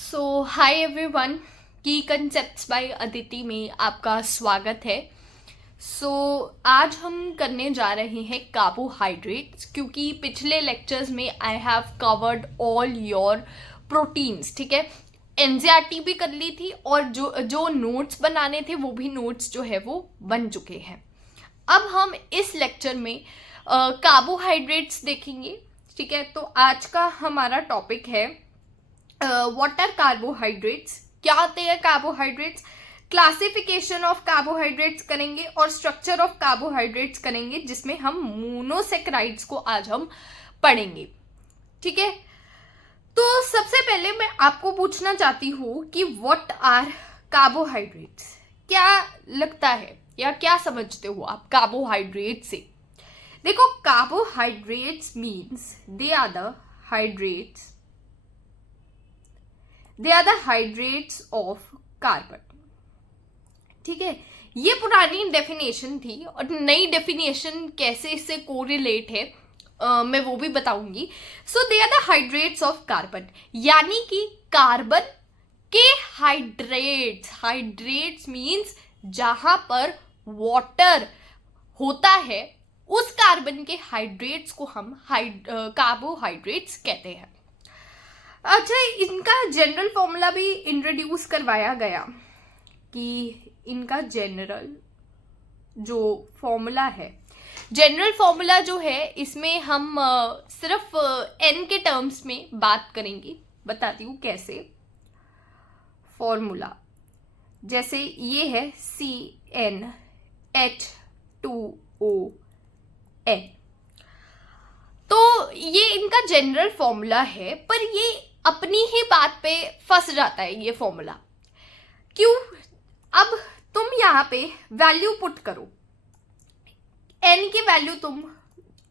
Hi everyone, की concepts bye Aditi में आपका स्वागत है। आज हम करने जा रहे हैं कार्बोहाइड्रेट्स, क्योंकि पिछले लेक्चर्स में I have covered all your proteins. ठीक है, एनसीईआरटी भी कर ली थी और जो नोट्स बनाने थे वो भी नोट्स जो है वो बन चुके हैं। अब हम इस लेक्चर में कार्बोहाइड्रेट्स देखेंगे। ठीक है, तो आज का हमारा टॉपिक है व्हाट आर कार्बोहाइड्रेट्स, क्या होते हैं कार्बोहाइड्रेट्स, क्लासिफिकेशन ऑफ कार्बोहाइड्रेट्स करेंगे और स्ट्रक्चर ऑफ कार्बोहाइड्रेट्स करेंगे, जिसमें हम मोनोसेक्राइड्स को आज हम पढ़ेंगे। ठीक है, तो सबसे पहले मैं आपको पूछना चाहती हूँ कि व्हाट आर कार्बोहाइड्रेट्स। क्या लगता है या क्या समझते हो आप कार्बोहाइड्रेट से? देखो, carbohydrates means they are the hydrates of carbon. ठीक है, ये पुरानी डेफिनेशन थी और नई डेफिनेशन कैसे इससे कोरिलेट है मैं वो भी बताऊंगी। So they are the hydrates of carbon, यानी कि कार्बन के हाइड्रेट्स मीन्स जहां पर वाटर होता है उस कार्बन के हाइड्रेट्स को हम कार्बोहाइड्रेट्स कहते हैं। अच्छा, इनका जनरल फॉर्मूला भी इंट्रोड्यूस करवाया गया कि इनका जनरल जो फॉर्मूला है, जनरल फॉर्मूला जो है इसमें हम सिर्फ एन के टर्म्स में बात करेंगे। बताती हूँ कैसे। फॉर्मूला जैसे ये है CnH2ON, तो ये इनका जनरल फॉर्मूला है, पर ये अपनी ही बात पे फंस जाता है ये फॉर्मूला। क्यों? अब तुम यहाँ पे वैल्यू पुट करो, n की वैल्यू तुम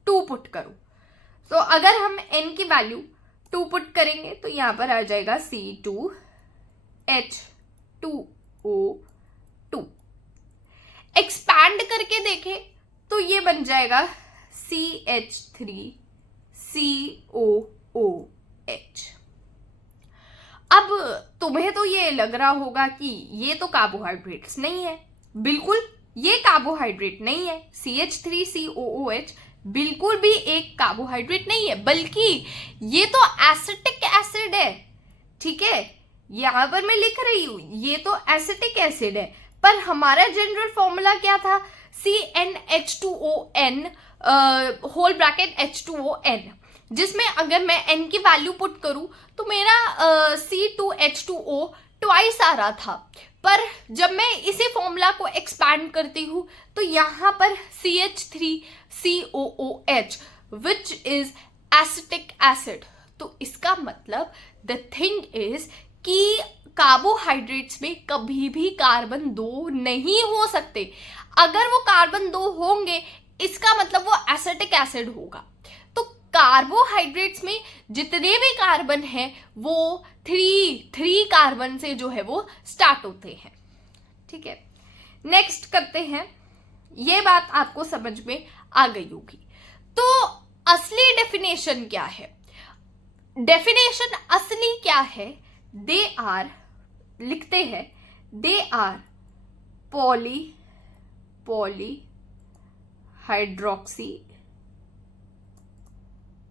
2 पुट करो। तो अगर हम n की वैल्यू 2 पुट करेंगे तो यहाँ पर आ जाएगा C2H2O2। एक्सपैंड करके देखें तो ये बन जाएगा CH3COOH। अब तुम्हें तो ये लग रहा होगा कि ये तो कार्बोहाइड्रेट्स नहीं है। बिल्कुल, ये कार्बोहाइड्रेट नहीं है। CH3COOH बिल्कुल भी एक कार्बोहाइड्रेट नहीं है, बल्कि ये तो एसिटिक एसिड है। ठीक है, यहां पर मैं लिख रही हूं ये तो एसिटिक एसिड है, पर हमारा जनरल फॉर्मूला क्या था? CnH2ON होल ब्रैकेट H2ON, जिसमें अगर मैं n की वैल्यू पुट करूं तो मेरा C2H2O ट्वाइस आ रहा था। पर जब मैं इसी फॉर्मूला को एक्सपैंड करती हूं तो यहां पर CH3COOH which is acetic acid. तो इसका मतलब द थिंग इज कि कार्बोहाइड्रेट्स में कभी भी कार्बन 2 नहीं हो सकते। अगर वो कार्बन 2 होंगे इसका मतलब वो एसिटिक एसिड होगा। तो कार्बोहाइड्रेट्स में जितने भी कार्बन हैं वो 3 कार्बन से जो है वो स्टार्ट होते हैं। ठीक है, नेक्स्ट करते हैं। ये बात आपको समझ में आ गई होगी। तो असली डेफिनेशन क्या है? डेफिनेशन असली क्या है? दे आर, लिखते हैं, they are poly hydroxy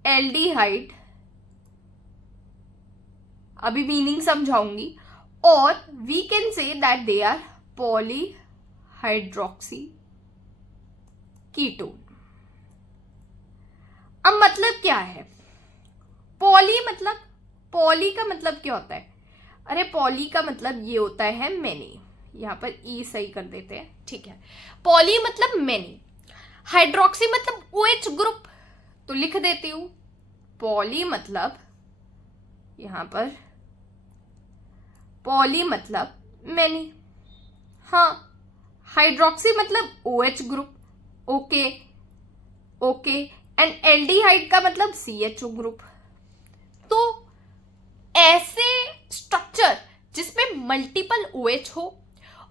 aldehyde, अभी मीनिंग समझाऊंगी, और we can say that they are poly hydroxy ketone. अब मतलब क्या है? पॉली का मतलब क्या होता है? अरे पॉली का मतलब ये होता है मैनी, यहां पर ई सही कर देते हैं। ठीक है, पॉली मतलब मैनी, हाइड्रोक्सी मतलब OH ग्रुप, तो लिख देती हूं पॉली मतलब, यहां पर पॉली मतलब मैनी, हाँ, हाइड्रोक्सी मतलब OH group, okay, and aldehyde का मतलब CHO ग्रुप। तो ऐसे स्ट्रक्चर जिसमें मल्टीपल OH हो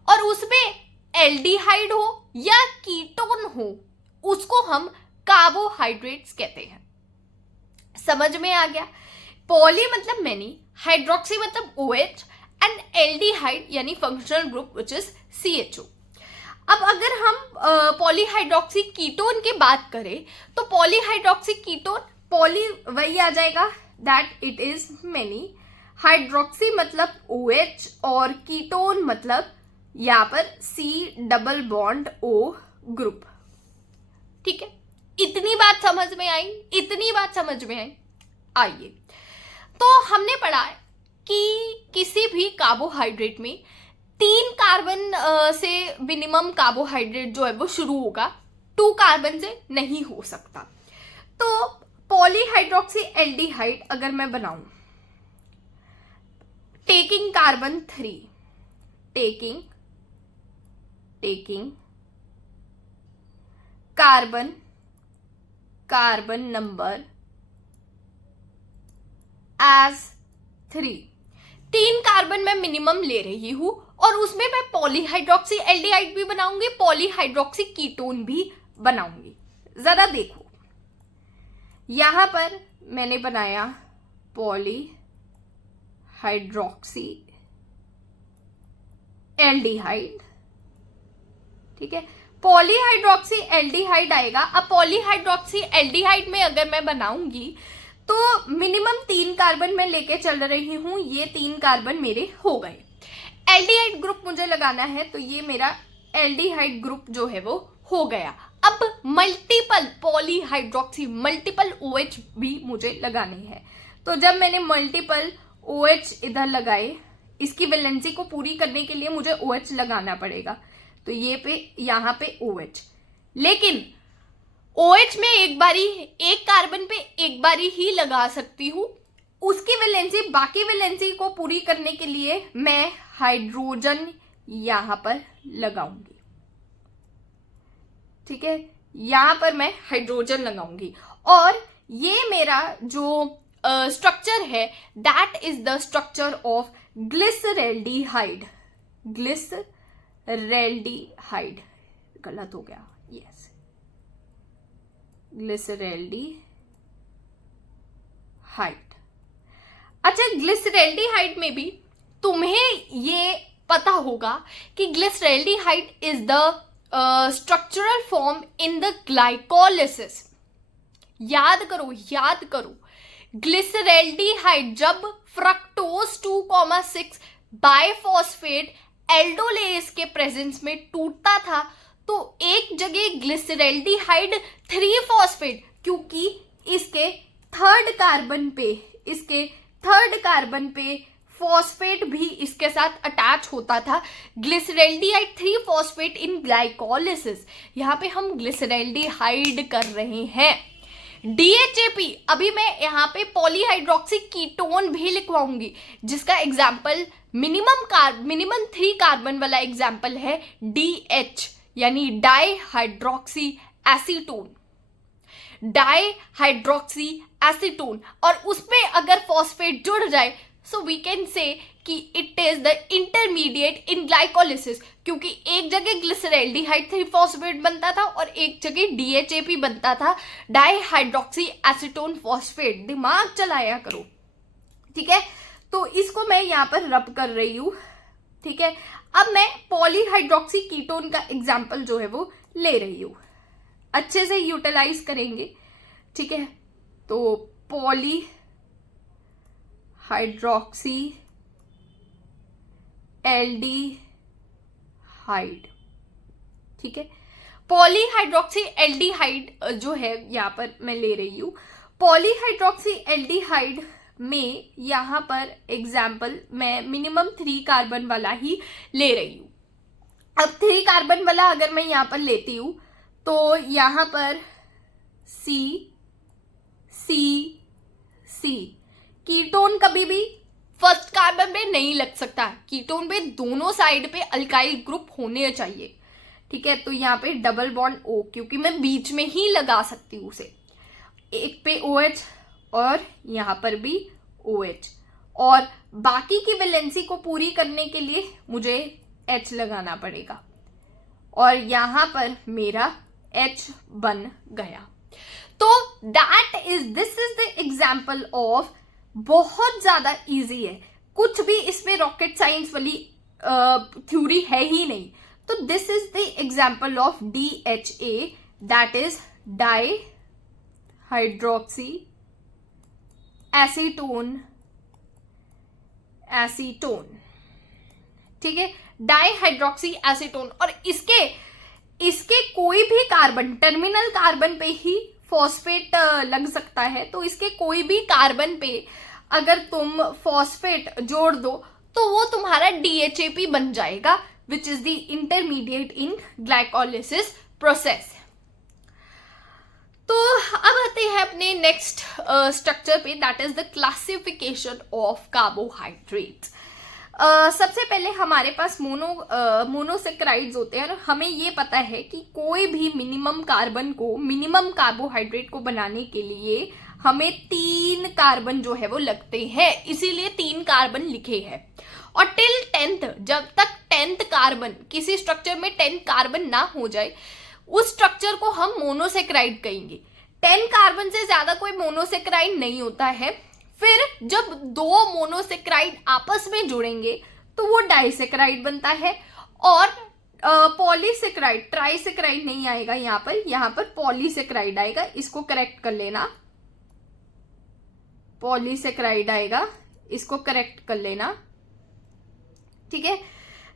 और उसमें एल्डिहाइड हो या कीटोन हो, उसको हम कार्बोहाइड्रेट्स कहते हैं। समझ में आ गया? पॉली मतलब मैनी, हाइड्रोक्सी मतलब OH एंड एल्डिहाइड यानी functional group which is CHO। अब अगर हम पॉलीहाइड्रोक्सी कीटोन की बात करें तो पॉलीहाइड्रोक्सी कीटोन, पॉली वही आ जाएगा that it is many, hydroxy मतलब OH और कीटोन मतलब यहाँ पर C double bond O group. ठीक है, इतनी बात समझ में आई, इतनी बात समझ में आई। आइए, तो हमने पढ़ा कि किसी भी कार्बोहाइड्रेट में 3 कार्बन से मिनिमम कार्बोहाइड्रेट जो है वो शुरू होगा, 2 कार्बन से नहीं हो सकता। तो पॉलीहाइड्रोक्सी एल्डिहाइड अगर मैं बनाऊं, taking carbon 3, taking carbon number as 3 carbon मैं मिनिमम ले रही हूं और उसमें मैं पॉलीहाइड्रोक्सी एल्डिहाइड भी बनाऊंगी, पॉलीहाइड्रोक्सी कीटोन भी बनाऊंगी। जरा देखो, यहां पर मैंने बनाया पॉलीहाइड्रोक्सी एल्डिहाइड। ठीक है, पॉलीहाइड्रोक्सी एल्डिहाइड आएगा। अब पॉलीहाइड्रोक्सी एल्डिहाइड में अगर मैं बनाऊंगी तो मिनिमम 3 कार्बन मैं लेके चल रही हूं, ये 3 कार्बन मेरे हो गए। एल्डिहाइड ग्रुप मुझे लगाना है, तो ये मेरा एल्डिहाइड ग्रुप जो है वो हो गया। अब मल्टीपल पॉलीहाइड्रोक्सी, मल्टीपल OH भी मुझे लगाने हैं। तो जब मैंने मल्टीपल OH इधर लगाए, इसकी वैलेंसी को पूरी करने के लिए मुझे OH लगाना पड़ेगा। तो ये पे यहाँ पे OH, लेकिन OH में एक कार्बन पे एक बारी ही लगा सकती हूँ। उसकी वैलेंसी, बाकी वैलेंसी को पूरी करने के लिए मैं हाइड्रोजन यहां पर लगाऊंगी। ठीक है, यहां पर मैं हाइड्रोजन लगाऊंगी और ये मेरा जो स्ट्रक्चर है that is the structure of glyceraldehyde. Glyceraldehyde गलत हो गया, यस, ग्लिसरैल्डिहाइड। अच्छा, ग्लिसरैल्डिहाइड में भी तुम्हें ये पता होगा कि glyceraldehyde is the structural form in the glycolysis. याद करो, ग्लिसरैल्डिहाइड जब फ्रक्टोज 2,6 बाइफॉस्फेट एल्डोलेस के प्रेजेंस में टूटता था तो एक जगह ग्लिसरैल्डिहाइड 3-फॉस्फेट, क्योंकि इसके थर्ड कार्बन पे फॉस्फेट भी इसके साथ अटैच होता था। ग्लिसरैल्डिहाइड 3-फॉस्फेट इन ग्लाइकोलिसिस, यहाँ पे हम ग्लिसरैल्डिहाइड कर रहे हैं। DHAP, अभी मैं यहाँ पे पॉलीहाइड्रोक्सी कीटोन भी लिखवाऊंगी, जिसका एग्जाम्पल मिनिमम 3 कार्बन वाला एग्जाम्पल है DH यानी डाईहाइड्रोक्सी एसीटोन, और उसमें अगर फॉस्फेट जुड़ जाए सो वी कैन से कि it is the intermediate in glycolysis, क्योंकि एक जगह ग्लिसरैल्डिहाइड 3-फॉस्फेट बनता था और एक जगह DHAP बनता था, डाईहाइड्रोक्सी एसीटोन फॉस्फेट। दिमाग चलाया करो, ठीक है। तो इसको मैं यहाँ पर रब कर रही हूँ, ठीक है। अब मैं पॉलीहाइड्रोक्सी कीटोन का एग्जाम्पल जो है वो ले रही हूँ, अच्छे से यूटिलाइज करेंगे, ठीक है। तो पॉलीहाइड्रोक्सी एल्डिहाइड, ठीक है। पॉलीहाइड्रोक्सी एल्डिहाइड जो है यहाँ पर मैं ले रही हूँ। पॉलीहाइड्रोक्सी एल्डिहाइड में यहाँ पर एग्जाम्पल मैं मिनिमम 3 कार्बन वाला ही ले रही हूँ। अब 3 कार्बन वाला अगर मैं यहाँ पर लेती हूँ तो यहाँ पर C कीटोन कभी भी फर्स्ट कार्बन पे नहीं लग सकता, कीटोन पे दोनों साइड पे अल्काइल ग्रुप होने चाहिए, ठीक है। तो यहाँ पे डबल बॉन्ड O, क्योंकि मैं बीच में ही लगा सकती हूँ उसे, एक पे OH और यहाँ पर भी OH, और बाकी की वैलेंसी को पूरी करने के लिए मुझे H लगाना पड़ेगा, और यहाँ पर मेरा H बन गया। तो this is the example of बहुत ज्यादा इजी है, कुछ भी इसमें रॉकेट साइंस वाली थ्योरी है ही नहीं। तो this is the example of DHA, that is di hydroxy acetone, ठीक है, डाई हाइड्रोक्सी एसीटोन। और इसके कोई भी कार्बन, टर्मिनल कार्बन पे ही फॉस्फेट लग सकता है, तो इसके कोई भी कार्बन पे अगर तुम फॉस्फेट जोड़ दो तो वो तुम्हारा DHAP बन जाएगा, which is the intermediate in glycolysis process. तो अब आते हैं अपने नेक्स्ट स्ट्रक्चर पे, that is the classification of carbohydrates. सबसे पहले हमारे पास मोनोसेक्राइड्स होते हैं, और हमें ये पता है कि कोई भी मिनिमम कार्बोहाइड्रेट को बनाने के लिए हमें 3 कार्बन जो है वो लगते हैं, इसीलिए 3 कार्बन लिखे हैं। और टिल 10th, जब तक 10th कार्बन, किसी स्ट्रक्चर में 10 कार्बन ना हो जाए, उस स्ट्रक्चर को हम मोनोसेक्राइड कहेंगे। 10 कार्बन से ज्यादा कोई मोनोसेक्राइड नहीं होता है। फिर जब 2 मोनोसेक्राइड आपस में जुड़ेंगे तो वो डाइसेक्राइड बनता है, और पॉलीसेक्राइड, ट्राइसेक्राइड नहीं आएगा यहाँ पर पॉलीसेक्राइड आएगा। इसको करेक्ट कर लेना, पॉलीसेक्राइड आएगा, इसको करेक्ट कर लेना, ठीक है।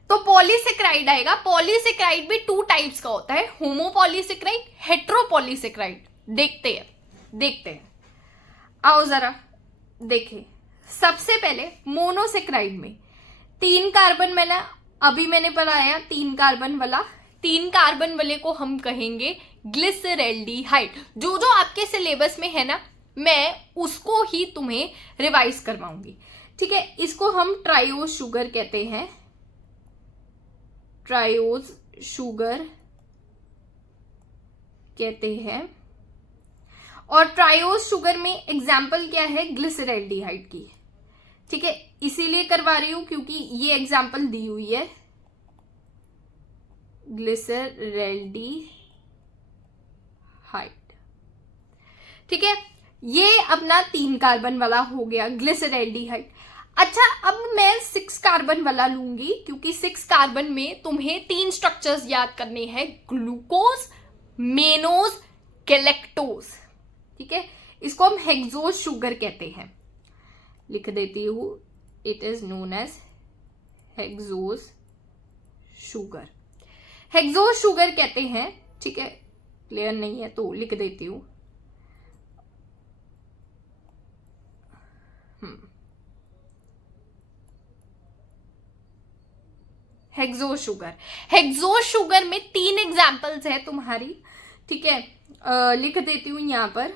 तो पॉलीसेक्राइड आएगा। पॉलीसेक्राइड भी 2 टाइप्स का होता है, होमोपॉलीसेक्राइड, हेट्रोपॉलीसेक्राइड। देखते हैं, आओ जरा देखें। सबसे पहले मोनोसेक्राइड में 3 कार्बन अभी मैंने पढ़ाया 3 कार्बन वाला, 3 कार्बन वाले को हम कहेंगे ग्लिसरैल्डिहाइड। जो आपके सिलेबस में है ना, मैं उसको ही तुम्हें रिवाइज करवाऊंगी, ठीक है। इसको हम ट्रायोज शुगर कहते हैं, ट्रायोज शुगर कहते हैं। और ट्रायोज शुगर में एग्जाम्पल क्या है, ग्लिसरैल्डिहाइड की, ठीक है। इसीलिए करवा रही हूं क्योंकि ये एग्जाम्पल दी हुई है, ग्लिसरैल्डिहाइड, ठीक है। ये अपना 3 कार्बन वाला हो गया ग्लिसरैल्डिहाइड। अच्छा, अब मैं 6 कार्बन वाला लूंगी, क्योंकि 6 कार्बन में तुम्हें 3 स्ट्रक्चर्स याद करने हैं, ग्लूकोज, मेनोज, गैलेक्टोज, ठीक है। इसको हम हेक्सोज शुगर कहते हैं, लिख देती हूं, it is known as hexose sugar, hexose sugar कहते हैं, ठीक है। क्लियर नहीं है तो लिख देती हूं, हेक्सोज शुगर। हेक्सोज शुगर में 3 एग्जाम्पल्स है तुम्हारी, ठीक है। लिख देती हूं यहां पर,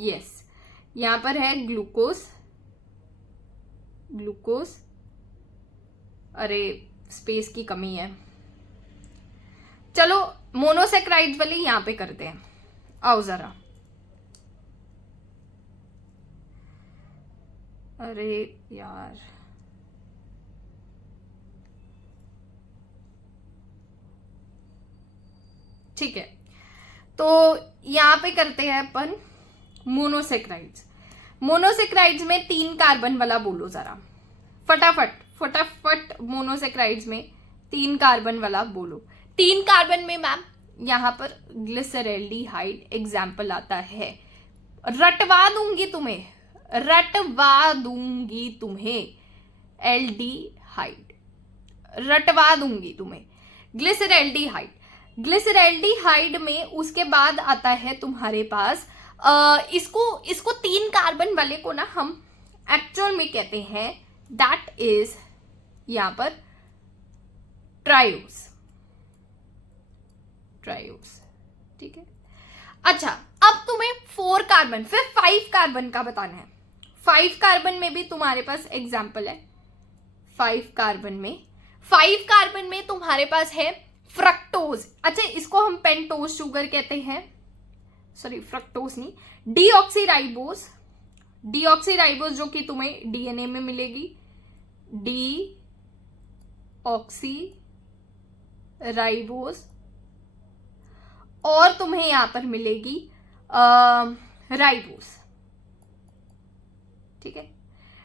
यस, यहां पर है ग्लूकोज, अरे स्पेस की कमी है, चलो मोनोसेक्राइड वाले यहां पे करते हैं। आओ जरा, अरे यार, ठीक है, तो यहां पे करते हैं अपन मोनोसेक्राइड्स। मोनोसेक्राइड्स में 3 कार्बन वाला बोलो जरा, फटाफट मोनोसेक्राइड्स में 3 कार्बन वाला बोलो। 3 कार्बन में मैम यहां पर ग्लिसरैल्डिहाइड एग्जाम्पल आता है। रटवा दूंगी तुम्हें एल्डिहाइड, रटवा दूंगी तुम्हें ग्लिसरैल्डिहाइड में उसके बाद आता है तुम्हारे पास इसको 3 कार्बन वाले को ना हम एक्चुअल में कहते हैं, दैट इज यहां पर ट्रायोज, ठीक है। अच्छा, अब तुम्हें 4 कार्बन फिर 5 कार्बन का बताना है। 5 कार्बन में भी तुम्हारे पास एग्जाम्पल है। 5 कार्बन में तुम्हारे पास है फ्रक्टोज। अच्छा, इसको हम पेंटोज शुगर कहते हैं, सॉरी फ्रक्टोज नहीं, डीऑक्सीराइबोज जो कि तुम्हें डीएनए में मिलेगी, डीऑक्सीराइबोज, और तुम्हें यहां पर मिलेगी राइबोस। ठीक है,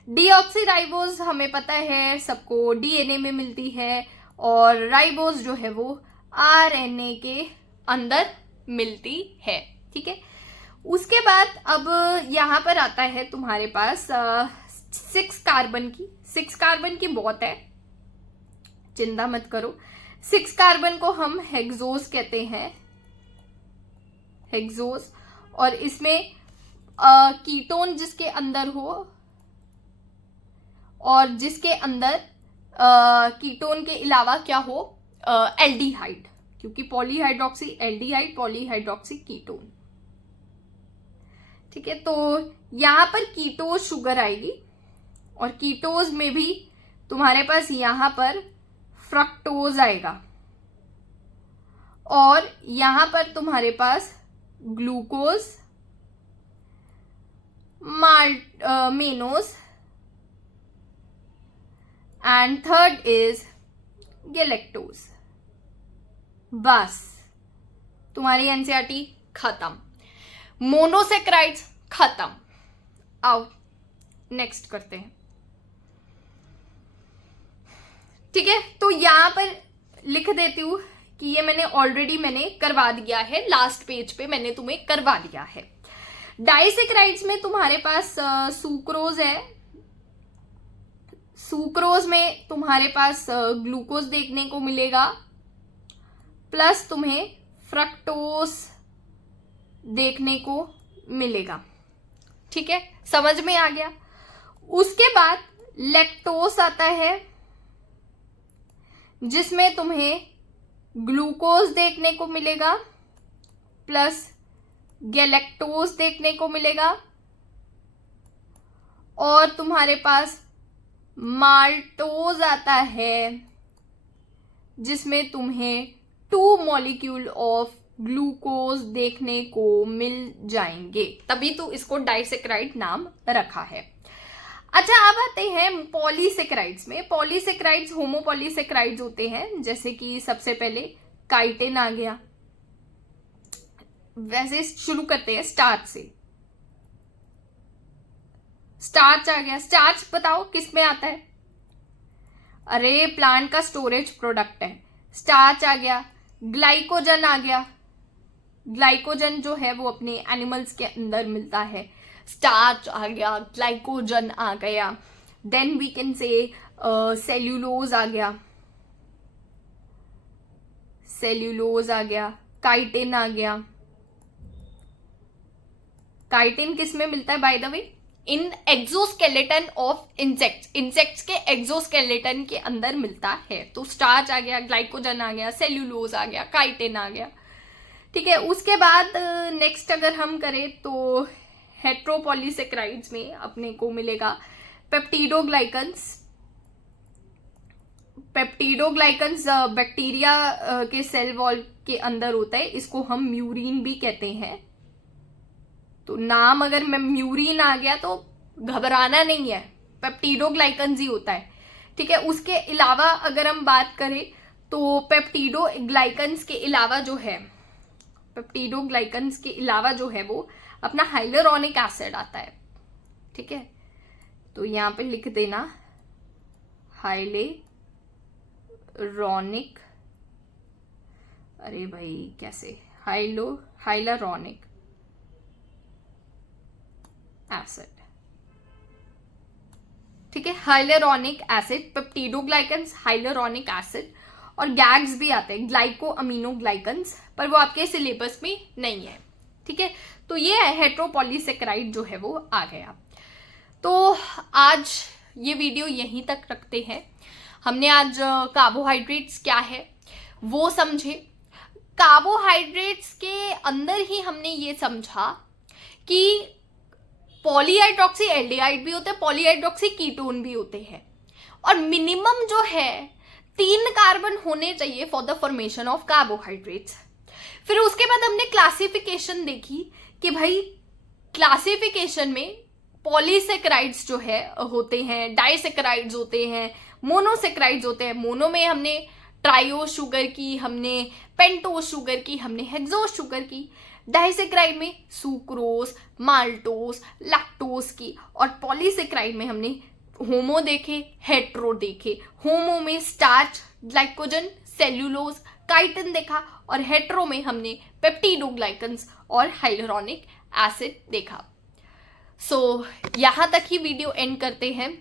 डीऑक्सीराइबोस हमें पता है सबको डीएनए में मिलती है, और राइबोस जो है वो आरएनए के अंदर मिलती है। ठीक है, उसके बाद अब यहाँ पर आता है तुम्हारे पास 6 कार्बन की। 6 कार्बन की बहुत है, चिंता मत करो। 6 कार्बन को हम हेक्सोस कहते हैं, हेक्सोस। और इसमें कीटोन जिसके अंदर हो, और जिसके अंदर कीटोन के अलावा क्या हो, एल्डिहाइड, क्योंकि पॉलीहाइड्रोक्सी एल्डिहाइड, पॉलीहाइड्रोक्सी कीटोन। ठीक है, तो यहां पर कीटोज शुगर आएगी, और कीटोज में भी तुम्हारे पास यहां पर फ्रक्टोज आएगा, और यहां पर तुम्हारे पास glucose, mannose, and third is galactose. बस तुम्हारी एनसीईआरटी खत्म, मोनोसेक्राइड्स खत्म। आओ नेक्स्ट करते हैं। ठीक है, तो यहां पर लिख देती हूं कि ये मैंने करवा दिया है, लास्ट पेज पे मैंने तुम्हें करवा दिया है। डाइसेक्राइड्स में तुम्हारे पास सुक्रोज है, सुक्रोज में तुम्हारे पास ग्लूकोज देखने को मिलेगा, प्लस तुम्हें फ्रक्टोज देखने को मिलेगा। ठीक है, समझ में आ गया। उसके बाद लैक्टोस आता है, जिसमें तुम्हें ग्लूकोज देखने को मिलेगा, प्लस गैलेक्टोज देखने को मिलेगा, और तुम्हारे पास माल्टोज आता है, जिसमें तुम्हें 2 मॉलिक्यूल ऑफ ग्लूकोज देखने को मिल जाएंगे, तभी तो इसको डाइसेक्राइड नाम रखा है। अच्छा, अब आते हैं पॉलीसेक्राइड्स में। पॉलीसेक्राइड्स होमोपॉलीसेक्राइड्स होते हैं, जैसे कि सबसे पहले काइटिन आ गया। वैसे शुरू करते हैं स्टार्च से। स्टार्च आ गया। स्टार्च बताओ किस में आता है? अरे प्लांट का स्टोरेज प्रोडक्ट है। स्टार्च आ गया। ग्लाइकोजन आ गया। ग्लाइकोजन जो है वो अपने एनिमल्स के अंदर मिलता है। स्टार्च आ गया, ग्लाइकोजन आ गया। Then we can say cellulose आ गया, सेल्यूलोज आ गया। काइटिन आ गया। काइटिन किस में मिलता है by the way? In exoskeleton of insects. Insects के एक्सोस्केलेटन के अंदर मिलता है। तो स्टार्च आ गया, ग्लाइकोजन आ गया, सेल्यूलोज आ गया, काइटिन आ गया। ठीक है, उसके बाद नेक्स्ट अगर हम करें तो हेट्रोपॉलीसेक्राइड्स में अपने को मिलेगा पेप्टिडोग्लाइकन्स। पेप्टिडोग्लाइकन्स बैक्टीरिया के सेल वॉल के अंदर होता है। इसको हम म्यूरिन भी कहते हैं। तो नाम अगर म्यूरिन आ गया तो घबराना नहीं है, पेप्टिडोग्लाइकन्स ही होता है। ठीक है, उसके अलावा अगर हम बात करें तो पेप्टिडोग्लाइकन्स के अलावा जो है, पेप्टिडोग्लाइकन्स के अलावा जो है वो अपना हाइलुरोनिक एसिड आता है। ठीक है, तो यहां पे लिख देना हाइलुरोनिक, अरे भाई कैसे, हाइलुरोनिक एसिड। ठीक है, hyaluronic acid, peptidoglycans, hyaluronic acid, और गैग्स भी आते हैं, ग्लाइको अमीनोग्लाइकन्स, पर वो आपके सिलेबस में नहीं है। ठीक है, तो ये हेट्रोपॉलीसेक्राइड जो है वो आ गया। तो आज ये वीडियो यहीं तक रखते हैं। हमने आज कार्बोहाइड्रेट्स क्या है वो समझे। कार्बोहाइड्रेट्स के अंदर ही हमने ये समझा कि पॉलीहाइड्रोक्सी एल्डिहाइड भी होते हैं, पॉलीहाइड्रोक्सी कीटोन भी होते हैं, और मिनिमम जो है 3 कार्बन होने चाहिए for the formation of carbohydrates. फिर उसके बाद हमने क्लासिफिकेशन देखी कि भाई क्लासिफिकेशन में पॉलीसेक्राइड्स जो है होते हैं, डाइसेक्राइड्स होते हैं, मोनोसेक्राइड्स होते हैं। मोनो में हमने ट्राइओस शुगर की, हमने पेंटोस शुगर की, हमने हेक्सोस शुगर की। डाइसेक्राइड में सुक्रोज, माल्टोज, लैक्टोज की, और पॉलीसेक्राइड में हमने होमो देखे, हेट्रो देखे। होमो में स्टार्च, ग्लाइकोजन, सेल्यूलोज, काइटिन देखा, और हेट्रो में हमने पेप्टिडोग्लाइकन्स और हाइलुरोनिक एसिड देखा। सो यहाँ तक ही वीडियो एंड करते हैं।